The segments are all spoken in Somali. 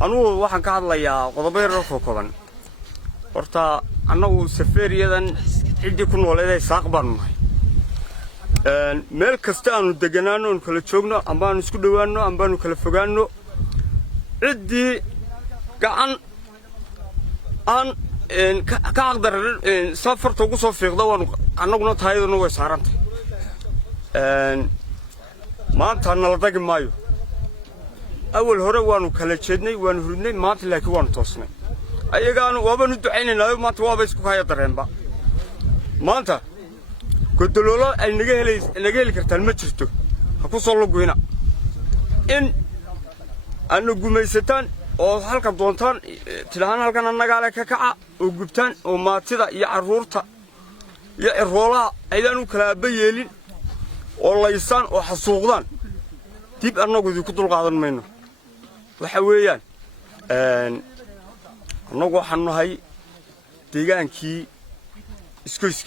أنا واحد قاعد ليا قضبة الركوكبان ورتا أنا سفير يدن عندي كن ولا ساق برمي مال كستان دجنانو نكل شغنا أمبان نسكدوانو أمبان نكل فجانو عندي كأن أن كأقدر سافر توقف في غضوان أنا قلنا تايد نو سارنت ما أنت أنا لدق مايو أول هرا وانو كلا شدني وانو هرني ما تلاقي وانو توصني أي كانوا وابنو دعيني نايو ما توابس كهاية دريمبا ما أنت كنت لولا النجيل كرتال متشتو هكو صلوا هنا إن أنو جميستان أو حلقة دونتان تلاهنا هلكن النجالة ككعة وجبتان وما تدا يعرورتا يعرولا أيضا نكلا بيلين والله يسان وحصوغان تيب أنا قد يكتر قادر منه وحويان نقول حنو هاي تيجان كي إسكويسك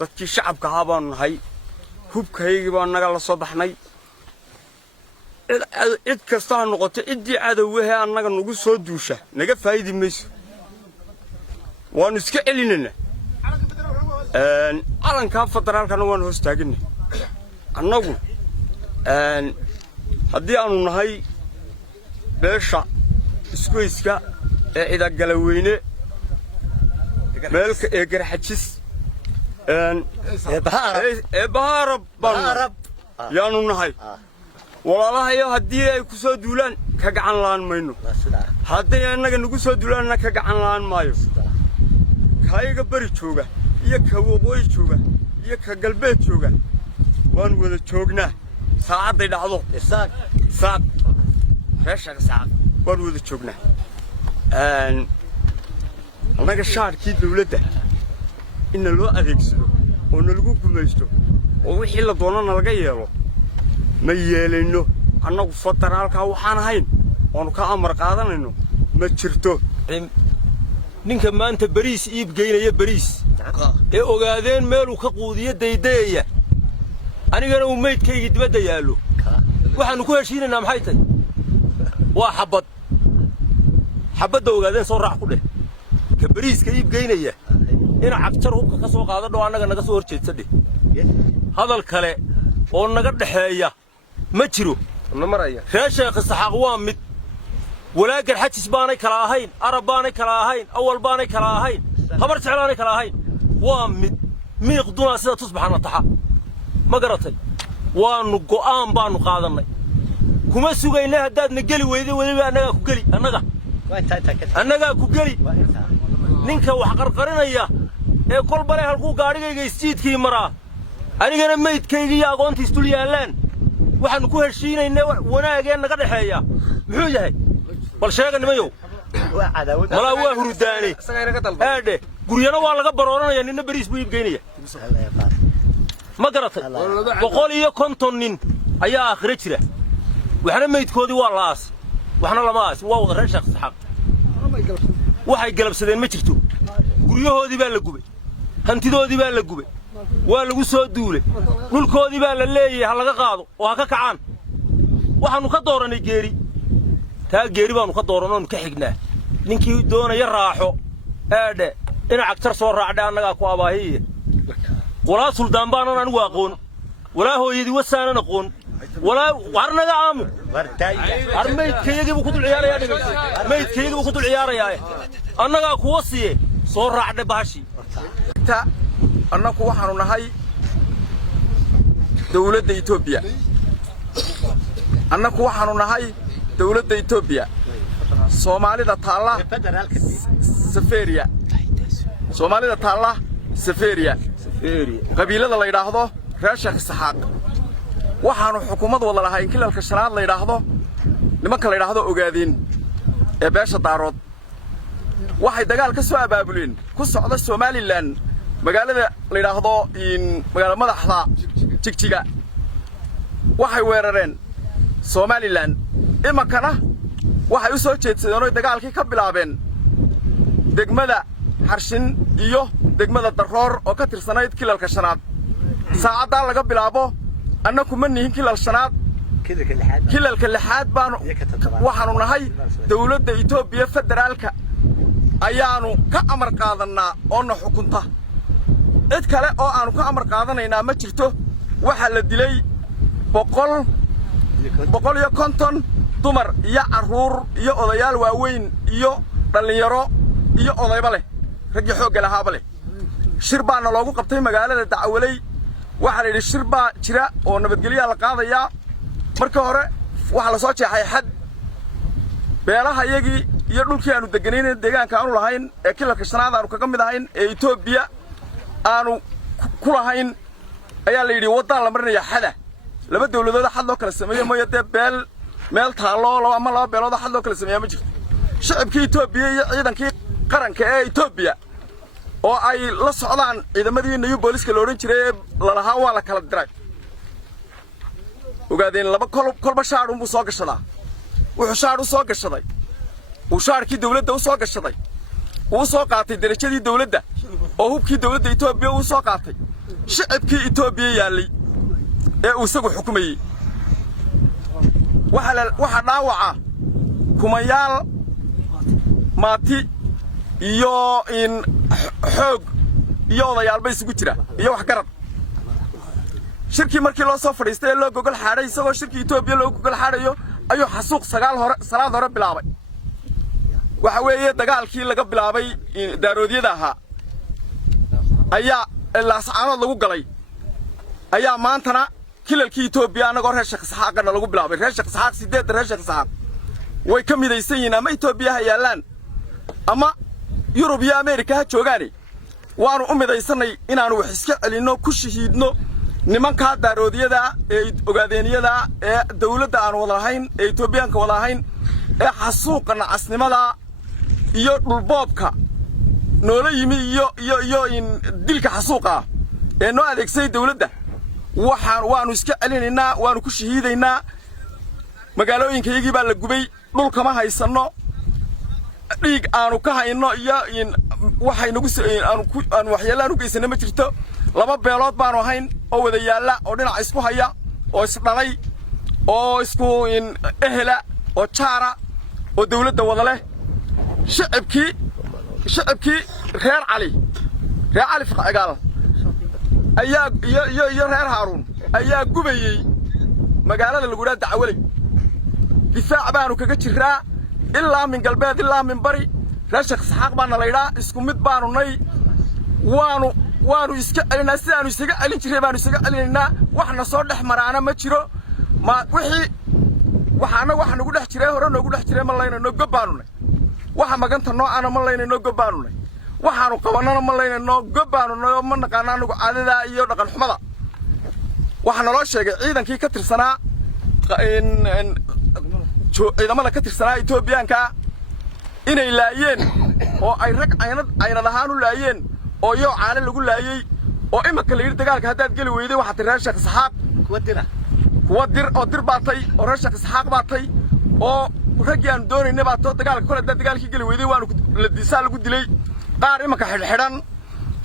dadkii shacabka ahaa baan nahay hubkaygii baan naga la soo baxnay cid kasta ha noqoto ciddii cadowgaha annaga nagu soo duusha naga faa'iidi mayso waanu iska celinayna calanka federaalkana waan hoos taagnay annagu haddii aanu nahay beesha iskuiska ee ciidagalaweyne meelka ee garxajis بهارب يانو نهاي والله يا هدي كسو دولان كغعن لان ماينو هدي انغا نغو سو دولان كغعن لان مايو كايغا بري جوغا iyo ka waqooyi jooga iyo ka galbeed jooga waan wada joognaa saacaday dhacdo saaq reeshaga saaq waan wada joognaa anaga shaarkii dawladda إن لو أديكسو ونلقو كميستو ووحي اللي دوننا لقا يالو ما يالينو أنا فترة لك وحان هين وانو كأمر قادن إنو ما تشرتو نينك ما أنت بريس إيب جينا يا بريس إيه أوغادين مالو كقودية دايدايا أنا كان أميت كي يتبدا يالو وحن كل شيء نام حيتي وحبط أوغادين صرح كله كبريس كيب جينا يا إنا عكتر هو كسوق هذا دو أنا كنا كسور شيء تصدق هذا الكلام وأنا قد حيا ما تشرو النمرية خاشة قصة مت ولكن حتى سباني كراهين أرباني كراهين أول باني كراهين خبر سعلاني كراهين وامد ميقدونا سيدا تصبح عنا طحا ما قرأتي وانو قوام بانو قادرني كما سوغين لها داد نقلي ويدي أناقا كقلي أناقا كقلي ninka wax qarqarinaya ee kol bare halku gaarigayga istiidkii maraa anigana meydkayga iyo aqoontiis tul yaalaan waxaan ku heshiinaynaa wanaageen naga dhaxeeya muxuu yahay bal sheega nimayow mala waa hurudaani aade guriyana waa laga barooranaya ninna bariis buu iibgeynaya ma garatay 150 nin ayaa aakhira jira waxna meydkoodii waa laas waxna lama aas waa wada reer shakhs xaq waxay galabsadeen ma jirto guryahoodii baa la gubay hantidoodii baa la gubay waa lagu soo duulay dhulkoodii baa la leeyahay ha laga qaado oo ha ka kacaan waxaanu ka dooranay geeri taa geeri baanu ka dooranay ka xignaa ninkii doonaya raaxo aade ina cagtar soo raacday annaga ku abaahiye walaa suldaan baanan anigu aqoon walaa hooyadii wasaanan aqoon ولا وارنا عامو أرميت كيجي بكتب العيار يا دي ميت كيجي بكتب العيار يا أنا كوسية صور رعد باشي تا أنا كوحنا هاي دولة إثيوبيا أنا كوحنا هاي دولة إثيوبيا سومالي دا تالا سفيريا سومالي دا تالا سفيريا قبيلة الله يراهضو راشق السحاق waxaanu xukuumad wada lahayn kilalka shanaad la yiraahdo nimanka la yiraahdo ogaadin ee beesha daarood waxay dagaal ka soo abaabuleen ku socda Somaliland magaalada la yiraahdo in magaalada madaxda Jigjiga waxay weerareen Somaliland imakana waxay u soo jeedsadeen oo dagaalkii ka bilaabeen degmada Harshin iyo degmada Daroor oo ka tirsanayd kilalka shanaad saacada laga bilaabo أنا كمان نهين كلا الشناد كلا اللحاد بانو وحنو نهاي دولة إثيوبيا فدرالك أيانو كأمر قادنا أنو حكمته إذكره أو أنو كأمر قادنا إن ما تشرته وحل الدلي بقول يا كنتن دمر يا عرور يا أضيال وين يا دليرو يا أضيبله رجع حوج لها بله شربان لوجو قبتي مقالة الدعولي واحد الشربة شراء ونبتقليه على قاضية مركورة واحد صوت حي حد بيلاها يجي يقول كي أنو دجنين الدجان كانوا لهين كل الكشنات أنو كم دهين إثيوبيا أنو كلهين أيا ليدي وطن لمرنا يا حدا لما الدولة ده حد لو كل السمية ما يدب بيل ميل تالله لو أما لا بيل ده حد لو كل السمية مجد شعب كي إثيوبيا أيضا كي قرن كإثيوبيا أو أي لصعدان إذا ما دي نيو بوليس كلورين شري لها ولا كلا دراي وقاعدين لما كل بشار ومساق الشلا وحشار وساق الشلا وشار كي دولة ده وساق الشلا وساق عطي درجة دي دولة ده أو هو كي دولة إثيوبيا وساق عطي شعب كي إثيوبيا ياللي وساق حكومي واحد نوعه كميال ماتي iyo in xoog iyo odayaal bay isugu jira iyo wax garab shirkii markii loo soo fadhiistay loo gogol xaaray isagoo shirkii Itoobiya loo gogol xaarayo ayuu xasuuq salaad hore bilaabay waxa weeye dagaalkii laga bilaabay daaroodiyada ahaa ayaa laascaanood lagu galay ayaa maantana kilalkii Itoobiya anagoo reer Sheekh Saxaaqna lagu bilaabay reer Sheekh Saxaaq 8 reer Sheekh Saxaaq way ka midaysan yihiin ama Itoobiya hayaalaan ama يوروب يا أمريكا هتشوغاني وانو أمدايساني إنانو وحسكا علينو كشهيدنو نمان كاد دارودية دا أغادينية دا دولة دا آنو وضاهين إيتوبيان كوضاهين حسوقنا عسنما دا إيو البابكا نولي يمي إيو إن ديلك حسوقا إنو أديك سي دولة دا وانو اسكا علينا وانو كشهيدينا مقالو إنك يجيبا لقبي لولكا ما هايسانو dhiig aanu ka hayno iyo in waxay nagu aan waxyeellaan u geysanay ma jirto laba beelood baanu ahayn oo wada yaala oo dhinac isku haya oo isdhalay oo isku in ehla oo jaara oo dawladda wada leh shacabkii reer cali faqagaal ayaa iyo reer Haaruun ayaa gubayay magaalada lagu yiraahdo Dacwaley difaac baanu kaga jiraa إلا من قلبي إلا من بري رشق سحاق بانا ليلا اسكو مد بانو ناي وانو يسكالنا سيانو يسكالين جري بانو يسكالينا وحنا صور لحمرانا ما جيرو ما وحنا نقول لح جري هورا نقول لح جري مالينا نوغو بانو ناي وحا مغانتا نوعانا مالينا نوغو بانو ناي وحانو قوانانا مالينا نوغو بانو ناي ومن نقانا نوغو عاددا إيو نقال حمدا وحنا لو شيغي عيدان كي كترسانا إذا ما لك ترسنا إثيوبيان كا إن اللايين أو أي رك أين لهانو لايين أو يو عالم يقول لايين أو إما كلير تقال هذا تقول ويدي واحد راشق سحاق ودير أو دير باطي أو راشق سحاق باطي أو رجيان دوني نباتو تقال كل ده تقال كي قال ويدي وانو للديسال يقول لي قار إما كحرحران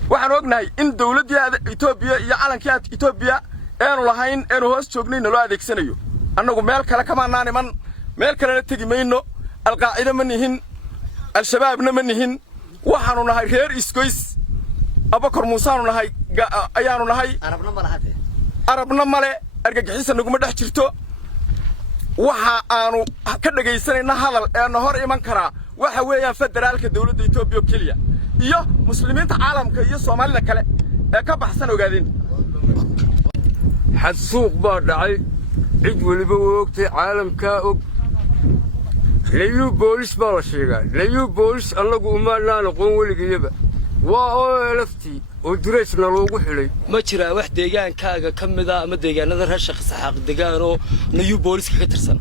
وحنا وقناي إن دولة إثيوبيا يا عالم كيات إثيوبيا إنه لهين إنه هوس شغني نلو هذيك سنيو أنا قميل كلا كمان ناني من meel kale tagi mayno alqaacida manihin al-shabaabna manihin waxaanu nahay reer iskoys abakar muusaanu nahay ayaanu nahay arabna male argagixisa naguma dhex jirto waxa aanu ka dhageysanayna hadal ee hor iman kara waxa weeyaan federaalka dawladda Itoobiya kaliya iyo muslimiinta caalamka iyo Soomaalida kale ee ka baxsan ogaadeen xasuuq baa dhacay cid waliba wogtay caalamka og ليو بوليس بالشيغا ليو بوليس الله قومنا نقوم ولقيبه وألفتي ودريسنا لوجو حلي ما ترى واحد ديجان كاجا كم ذا ما ديجان نظر هالشخص حق ديجانو ليو بوليس كترسن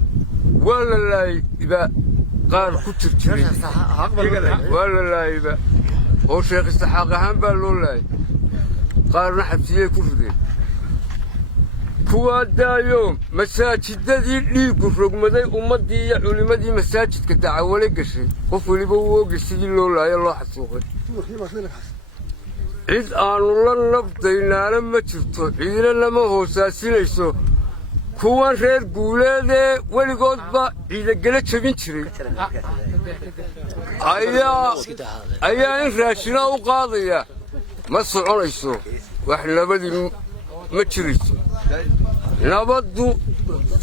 ولا لا يبقى قال كتر تري ولا لا يبقى هو شيخ استحق هم بالولاي قال نحبسيه كفدي كوا دايوم مساجد ذي ليكو رغمدي أمدي علمدي مساجد كدعوالي قشي قفولي بوو قشي لولا يلا حسوقي عيد آنو لن نبضينا لما تشفتو عيدنا لما هو ساسينيسو kuwan reer guuleedee weligoodba ciidagala jabin jiray ayaa in raashina u qaadaya ma soconayso wax nabadii ma jirayso nabaddu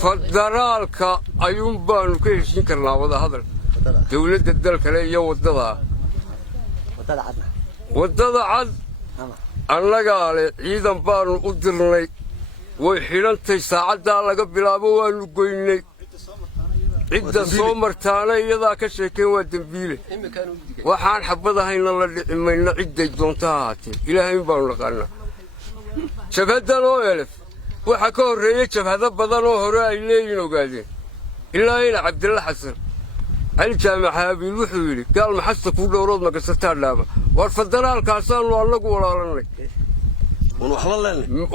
federaalka ayuun baanu ka heshin karnaa wadahadal dawladda dalkale iyo waddada cad annagaa leh ciidan baanu u dirnay way xidhantay saacaddaa laga bilaabo waannu goynay cidda soo martaana iyadaa ka sheekeen waa dembiile waxaan xabad ahayna la dhici mayna cidday doonta ha ahaatee ilaahay baanu naqaannaa jabhaddan oo elef waxaa ka horreeyey jabhado badan oo hore ay leeyihin ogaadeen ilaa ina cabdilla xasan cali jaamac haabiil wuxuu yidhi gaal maxasta kuu dhowrood magasataa dhaama war federaalkaasaannu annagu walaalannay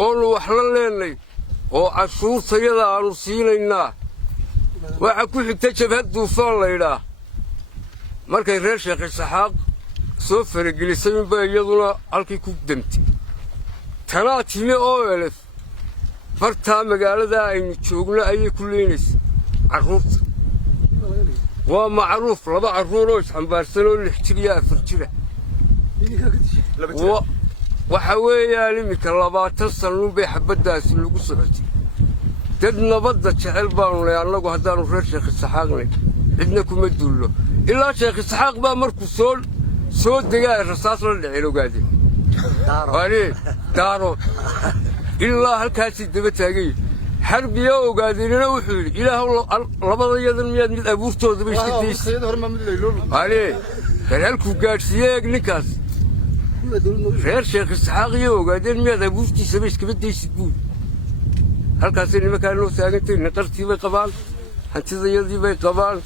oonu wax la leennay oo cashuurtayada aannu siinaynaa waxaa ku xigta jabhad duufaan laydhaah markay reer sheekh isaxaaq soo faragelisay unbaa iyaduna halkii ku demtay tanaa timi oo elef fartaa magaaladaa aynu joogno ayay ku leynaysa carruurta waa macruuf laba carruuroo isxambaarsan oo 6 jir iyo 4 jira waxa weeyaan iminka 20 sannuunbay xabaddaasi lagu socotay dad nabadda jecel baanu leh annagu haddaannu reer sheekh isaxaaqnay cidna kuma duullo ilaa sheekh isaxaaq baa markuu soo degaa rasaas la dhicin ogaadeen daarood ilaa halkaasii daba taagay xarbiya ogaadeenina wuxuu yidhi ilaahow labadayadan miyaad mid abuurtoodaba iska daysay kan halkuu gaadhsiiye eeg ninkaas reer sheekh isaxaaq iyo ogaadeen miyaad abuurtiisaba iskaba daysid buuli halkaasay nimankaa noo taagantay naqartii bay qabaan hantidayadii bay qabaan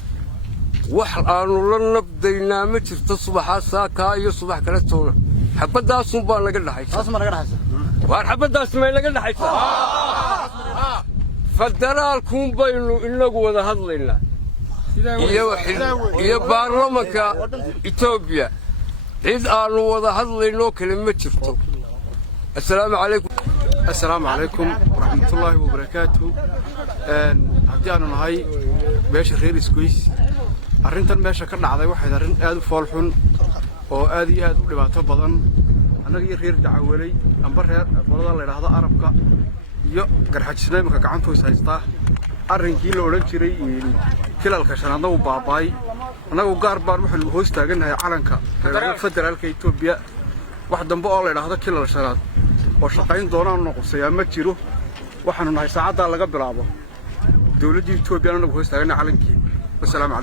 wax aannu la nabdaynaa ma jirto subaxaa saakaa iyo subax kale toona xabaddaasun baa naga dhaxaysa waar xabaddaas may naga dhaxaysaa federaalkuun baynu innagu wada hadlaynaa iyo baarlamanka etoobiya cid aannu wada hadlaynoo kale ma jirto السلام عليكم ورحمة الله وبركاته هدي أنا نهاي باش غير سكويس أرنتن باش كنا عضي واحد أرن آدو فالحون أو آدي آدو لبعته بدن أنا غير دعوالي أمبر والله الله هذا عربك يا قرحت سناي مك كعنتو سايستا أرن كيلو رنشري كلا الكشان هذا وباباي أنا وقار بار محل هوست أجنها علنك فدرال كيتوبيا واحد دم بقى الله هذا كلا الشراد وشقين دوران نقصيا ما تجرو وحنا نهاي ساعات على قبل عبا دولتي توبيا أنا بهوست أجنها علنكي والسلام عليكم.